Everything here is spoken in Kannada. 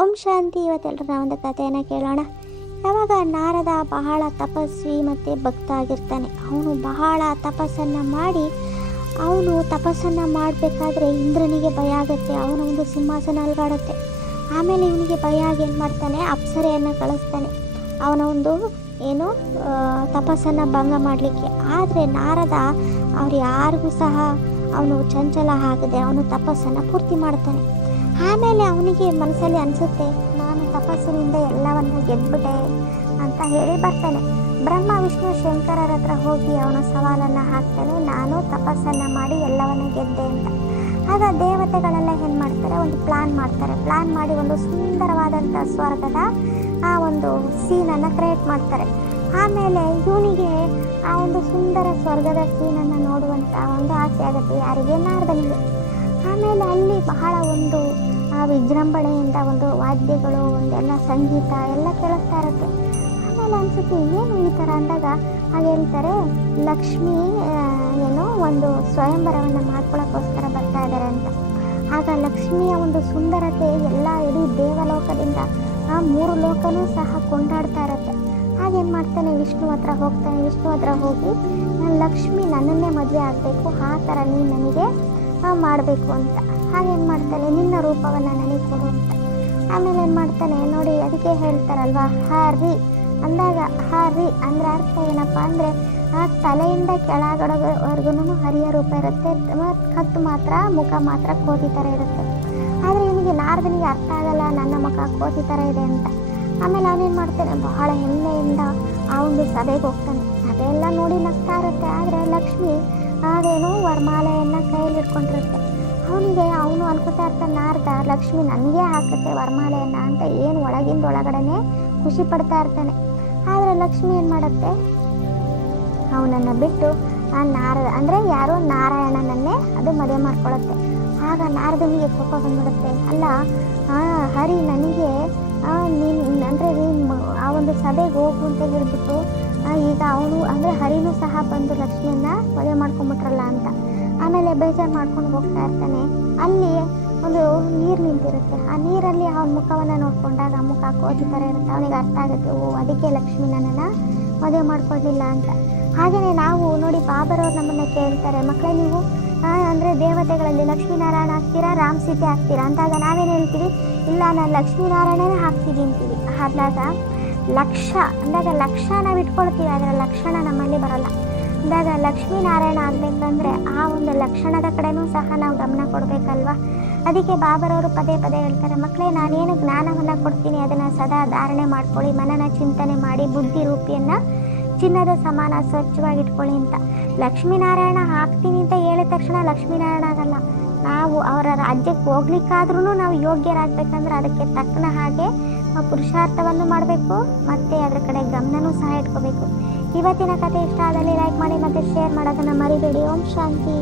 ಓಂ ಶಾಂತಿ. ಇವತ್ತೆಲ್ಲರೂ ಒಂದು ಕಥೆಯನ್ನು ಕೇಳೋಣ. ಯಾವಾಗ ನಾರದ ಬಹಳ ತಪಸ್ವಿ ಮತ್ತು ಭಕ್ತ ಆಗಿರ್ತಾನೆ. ಅವನು ಬಹಳ ತಪಸ್ಸನ್ನು ಮಾಡಿ ತಪಸ್ಸನ್ನು ಮಾಡಬೇಕಾದ್ರೆ ಇಂದ್ರನಿಗೆ ಭಯ ಆಗುತ್ತೆ. ಅವನ ಒಂದು ಸಿಂಹಾಸನ ಅಲ್ಗಾಡುತ್ತೆ. ಆಮೇಲೆ ಇವನಿಗೆ ಭಯ ಆಗಿ ಏನು ಮಾಡ್ತಾನೆ, ಅಪ್ಸರೆಯನ್ನು ಕಳಿಸ್ತಾನೆ ಅವನ ಒಂದು ತಪಸ್ಸನ್ನು ಭಂಗ ಮಾಡಲಿಕ್ಕೆ. ಆದರೆ ನಾರದ ಅವ್ರು ಯಾರಿಗೂ ಸಹ ಅವನು ಚಂಚಲ ಆಗದೆ ಅವನು ತಪಸ್ಸನ್ನು ಪೂರ್ತಿ ಮಾಡ್ತಾನೆ. ಆಮೇಲೆ ಅವನಿಗೆ ಮನಸ್ಸಲ್ಲಿ ಅನಿಸುತ್ತೆ, ನಾನು ತಪಸ್ಸಿನಿಂದ ಎಲ್ಲವನ್ನು ಗೆದ್ಬಿಟ್ಟೆ ಅಂತ ಹೇಳಿ ಬರ್ತಾನೆ. ಬ್ರಹ್ಮ ವಿಷ್ಣು ಶಂಕರರ ಹತ್ರ ಹೋಗಿ ಅವನ ಸವಾಲನ್ನು ಹಾಕ್ತಾನೆ, ನಾನು ತಪಸ್ಸನ್ನು ಮಾಡಿ ಎಲ್ಲವನ್ನು ಗೆದ್ದೆ ಅಂತ. ಆಗ ದೇವತೆಗಳೆಲ್ಲ ಏನು ಮಾಡ್ತಾರೆ, ಒಂದು ಪ್ಲ್ಯಾನ್ ಮಾಡಿ ಒಂದು ಸುಂದರವಾದಂಥ ಸ್ವರ್ಗದ ಒಂದು ಸೀನನ್ನು ಕ್ರಿಯೇಟ್ ಮಾಡ್ತಾರೆ. ಆಮೇಲೆ ಇವನಿಗೆ ಆ ಒಂದು ಸುಂದರ ಸ್ವರ್ಗದ ಸೀನನ್ನು ನೋಡುವಂಥ ಒಂದು ಆಸೆ ಆಗುತ್ತೆ. ಯಾರಿಗೆ? ನಾರದನಿಗೆ. ಆಮೇಲೆ ಅಲ್ಲಿ ಬಹಳ ಒಂದು ವಿಜೃಂಭಣೆಯಿಂದ ಒಂದು ವಾದ್ಯಗಳು, ಒಂದೆಲ್ಲ ಸಂಗೀತ ಎಲ್ಲ ಕೇಳಿಸ್ತಾ ಇರುತ್ತೆ. ಆಮೇಲೆ ಅನಿಸುತ್ತೆ ಏನು ಈ ಥರ ಅಂದಾಗ ಹಾಗೆ ಹೇಳ್ತಾರೆ, ಲಕ್ಷ್ಮಿ ಒಂದು ಸ್ವಯಂವರವನ್ನು ಮಾಡ್ಕೊಳ್ಳೋಕ್ಕೋಸ್ಕರ ಬರ್ತಾ ಇದ್ದಾರೆ ಅಂತ. ಆಗ ಲಕ್ಷ್ಮಿಯ ಒಂದು ಸುಂದರತೆ ಎಲ್ಲ ಇಡೀ ದೇವಲೋಕದಿಂದ 3 ಲೋಕನೂ ಸಹ ಕೊಂಡಾಡ್ತಾ ಇರುತ್ತೆ. ಹಾಗೇನು ಮಾಡ್ತಾನೆ, ವಿಷ್ಣು ಹತ್ರ ಹೋಗಿ ಲಕ್ಷ್ಮಿ ನನ್ನನ್ನೇ ಮದುವೆ ಆಗಬೇಕು, ಆ ಥರ ನೀನು ನನಗೆ ಮಾಡಬೇಕು ಅಂತ. ಹಾಗೇನು ಮಾಡ್ತಾನೆ, ನಿನ್ನ ರೂಪವನ್ನು ನನಗೆ ಕೊಡು ಅಂತ. ಆಮೇಲೆ ಏನು ಮಾಡ್ತಾನೆ ನೋಡಿ, ಅದಕ್ಕೆ ಹೇಳ್ತಾರಲ್ವ ಹರಿ ಅಂದಾಗ, ಹರಿ ಅಂದರೆ ಅರ್ಥ ಏನಪ್ಪ ಅಂದರೆ ಆ ತಲೆಯಿಂದ ಕೆಳಗಡೆವರೆಗೂ ಹರಿಯ ರೂಪ ಇರುತ್ತೆ, ಕತ್ತು ಮಾತ್ರ ಮುಖ ಮಾತ್ರ ಕೋತಿ ಥರ ಇರುತ್ತೆ. ಆದರೆ ಇವನಿಗೆ ನಾರದನಿಗೆ ಅರ್ಥ ಆಗಲ್ಲ ನನ್ನ ಮುಖ ಕೋತಿ ಥರ ಇದೆ ಅಂತ. ಆಮೇಲೆ ಅವನೇನು ಮಾಡ್ತಾನೆ, ಬಹಳ ಹೆಮ್ಮೆಯಿಂದ ಆ ಒಂದು ಸಭೆಗೆ ಹೋಗ್ತಾನೆ. ಅದೆಲ್ಲ ನೋಡಿ ನಗ್ತಾ ಇರುತ್ತೆ. ಆದರೆ ಲಕ್ಷ್ಮಿ ವರಮಾಲೆಯನ್ನು ಕೈಯಲ್ಲಿ ಇಟ್ಕೊಂಡಿರುತ್ತೆ. ಅವನು ಅನ್ಕೋತಾ ಇರ್ತಾನೆ, ನಾರದ ಲಕ್ಷ್ಮಿ ನನಗೆ ಹಾಕುತ್ತೆ ವರಮಾಲೆಯನ್ನು ಅಂತ ಏನು ಒಳಗಡೆ ಖುಷಿ ಪಡ್ತಾ ಇರ್ತಾನೆ. ಆದರೆ ಲಕ್ಷ್ಮಿ ಏನು ಮಾಡುತ್ತೆ, ಅವನನ್ನು ಬಿಟ್ಟು ನಾರದ ಅಂದರೆ ಯಾರೋ ನಾರಾಯಣನನ್ನೇ ಅದು ಮದುವೆ ಮಾಡ್ಕೊಳ್ಳುತ್ತೆ. ಆಗ ನಾರದನಿಗೆ ಕೋಪ ಬಂದ್ಬಿಡುತ್ತೆ, ಅಲ್ಲ ಹರಿ ನನಗೆ ನೀನು ಆ ಒಂದು ಸಭೆಗೆ ಹೋಗು ಅಂತ ಹೇಳ್ಬಿಟ್ಟು ಈಗ ಅವನು ಅಂದರೆ ಹರಿನೂ ಸಹ ಬಂದು ಲಕ್ಷ್ಮಿಯನ್ನು ಮದುವೆ ಮಾಡ್ಕೊಂಡ್ಬಿಟ್ರಲ್ಲ ಅಂತ. ಆಮೇಲೆ ಬೇಜಾರು ಮಾಡ್ಕೊಂಡು ಹೋಗ್ತಾ ಇರ್ತಾನೆ. ಅಲ್ಲಿ ಒಂದು ನೀರು ನಿಂತಿರುತ್ತೆ. ಆ ನೀರಲ್ಲಿ ಅವನ ಮುಖವನ್ನು ನೋಡಿಕೊಂಡಾಗ ಆ ಮುಖ ಕೋತಿ ಥರ ಇರುತ್ತೆ. ಅವನಿಗೆ ಅರ್ಥ ಆಗುತ್ತೆ, ಅದಕ್ಕೆ ಲಕ್ಷ್ಮಿ ನನ್ನನ್ನು ಮದುವೆ ಮಾಡ್ಕೊಳ್ಳಿಲ್ಲ ಅಂತ. ಹಾಗೆಯೇ ನಾವು ನೋಡಿ, ಬಾಬರವ್ರು ನಮ್ಮನ್ನು ಕೇಳ್ತಾರೆ, ಮಕ್ಕಳೇ ನೀವು ಅಂದರೆ ದೇವತೆಗಳಲ್ಲಿ ಲಕ್ಷ್ಮೀನಾರಾಯಣ ಆಗ್ತೀರಾ, ರಾಮ್ ಸೀತೆ ಆಗ್ತೀರಾ ಅಂತಾಗ ನಾವೇನು ಹೇಳ್ತೀವಿ, ಇಲ್ಲ ನಾನು ಲಕ್ಷ್ಮೀನಾರಾಯಣನೇ ಹಾಕ್ತೀವಿ ಅಂತೀವಿ. ಆದಾಗ ಲಕ್ಷ ನಾವು ಇಟ್ಕೊಳ್ತೀವಿ, ಅದರ ಲಕ್ಷಣ ನಮ್ಮಲ್ಲಿ ಬರೋಲ್ಲ. ಅಂದಾಗ ಲಕ್ಷ್ಮೀನಾರಾಯಣ ಆಗಬೇಕಂದ್ರೆ ಆ ಒಂದು ಲಕ್ಷಣದ ಕಡೆನೂ ಸಹ ನಾವು ಗಮನ ಕೊಡಬೇಕಲ್ವ. ಅದಕ್ಕೆ ಬಾಬರವರು ಪದೇ ಹೇಳ್ತಾರೆ, ಮಕ್ಕಳೇ ನಾನೇನು ಜ್ಞಾನವನ್ನು ಕೊಡ್ತೀನಿ ಅದನ್ನು ಸದಾ ಧಾರಣೆ ಮಾಡ್ಕೊಳ್ಳಿ, ಮನನ ಚಿಂತನೆ ಮಾಡಿ ಬುದ್ಧಿ ರೂಪಿಯನ್ನು ಚಿನ್ನದ ಸಮಾನ ಸ್ವಚ್ಛವಾಗಿ ಇಟ್ಕೊಳ್ಳಿ ಅಂತ. ಲಕ್ಷ್ಮೀನಾರಾಯಣ ಆಗ್ತೀನಿ ಅಂತ ಹೇಳಿದ ತಕ್ಷಣ ಲಕ್ಷ್ಮೀನಾರಾಯಣ ಆಗಲ್ಲ. ನಾವು ಅವರ ರಾಜ್ಯಕ್ಕೆ ಹೋಗ್ಲಿಕ್ಕಾದ್ರೂ ನಾವು ಯೋಗ್ಯರಾಗಬೇಕಂದ್ರೆ ಅದಕ್ಕೆ ತಕ್ಕನ ಹಾಗೆ ಪುರುಷಾರ್ಥವನ್ನು ಮಾಡಬೇಕು, ಮತ್ತು ಅದರ ಕಡೆ ಗಮನನೂ ಸಹ ಇಟ್ಕೋಬೇಕು. ಇವತ್ತಿನ ಕಥೆ ಇಷ್ಟ ಆದಲ್ಲಿ ಲೈಕ್ ಮಾಡಿ ಮತ್ತು ಶೇರ್ ಮಾಡೋದನ್ನು ಮರಿಬೇಡಿ. ಓಂ ಶಾಂತಿ.